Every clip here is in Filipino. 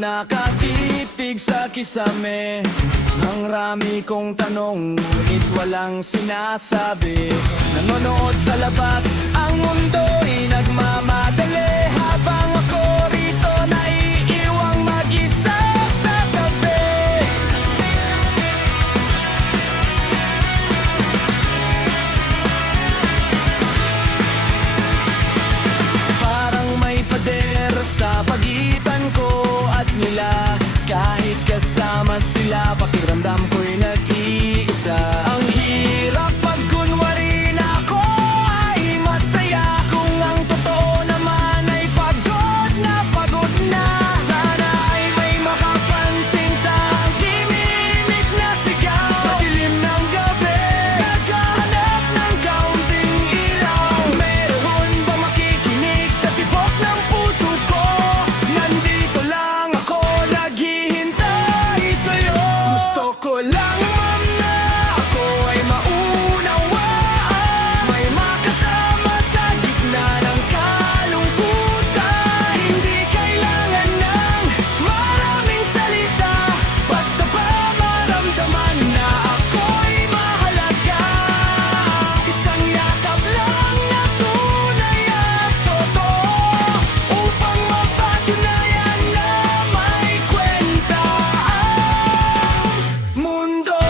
nakatitig sa kisame. Ang rami kong tanong, ngunit walang sinasabi. Nanonood sa labas, ang mundo'y nagmamadali, habang ako rito naiiwang mag-isa sa tabi. Parang may pader sa pagitan ko at nila. Kahit kasama sila, pakiramdam ko'y nag-iisa. Ang hirap pag kunwari na ako ay masaya, kung ang totoo naman ay pagod na pagod na. Sana ay may makapansin sa timimik na sigaw. Sa dilim ng gabi, naghahanap ng kaunting ilaw. Meron ba makikinig sa tibok ng puso ko? Nandito lang ako, naghihintay sa'yo. Gusto ko lang na ako ay maunawaan, may makasama sa gitna ng kalungkutan. Hindi kailangan ng maraming salita, basta ba maramdaman na ako'y mahalaga. Isang yakap lang na tunay at totoo, upang mapatunayan na may kwenta ang mundo.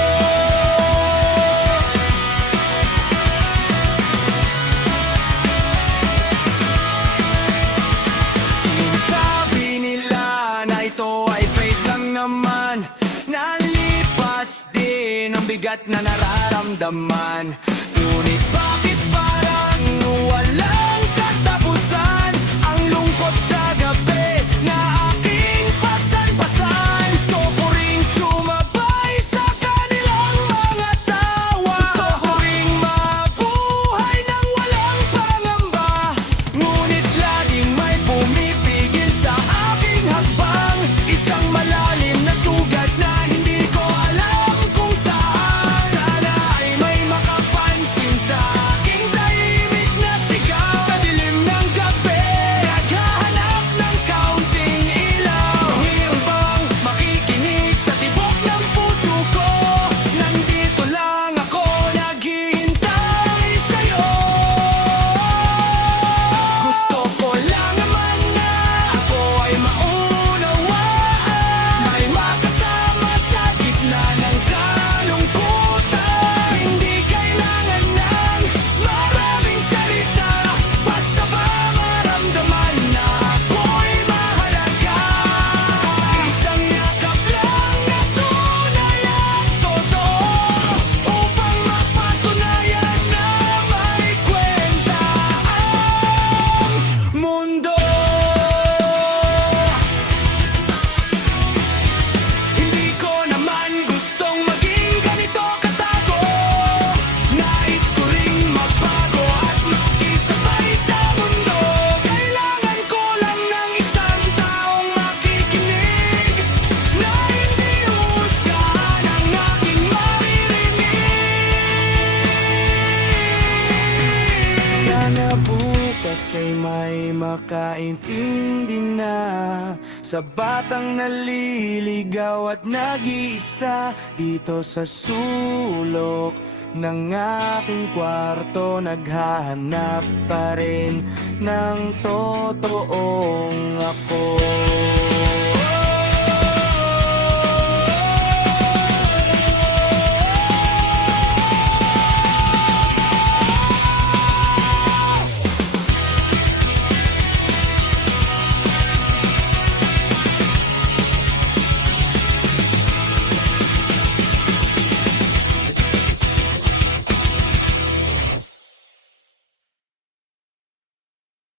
Sinasabi nila na ito ay face lang naman, nalipas din ang bigat na nararamdaman. Ngunit bakit parang walang katapusan ang lungkot sa gabi na aking pasan-pasan? Gusto ko ring sumabay sa kanilang mga tawa. Gusto ko ring mabuhay nang walang pangamba, ngunit laging may pumipigil sa aking hakbang. Isang malalim na sugat na hindi ko alam kung saan. Sana ay may makapansin sa aking tahimik na sigaw. Sa dilim ng gabi, naghahanap ng kaunting ilaw. Ngayon bang makikinig sa tibok ng puso ko? Nandito lang ako, naghihintay sa'yo. Gusto ko lang naman na ako ay maunawaan, may makasama sa gitna ng kalungkutan. Hindi kailangan ng maraming salita, basta ba maramdaman na ako'y mahalaga. Isang yakap lang na tunay at totoo, upang mapatunayan na may kwenta ang mundo. Hindi ko naman gustong maging ganito katago. Nais ko ring magbago at makisabay sa mundo. Kailangan ko lang ng isang taong makikinig, na hindi husgahan ang aking maririnig. Sana bukas ay may makaintindi na sa batang naliligaw at nag-iisa dito sa sulok ng aking kwarto. Naghahanap pa rin ng totoong ako.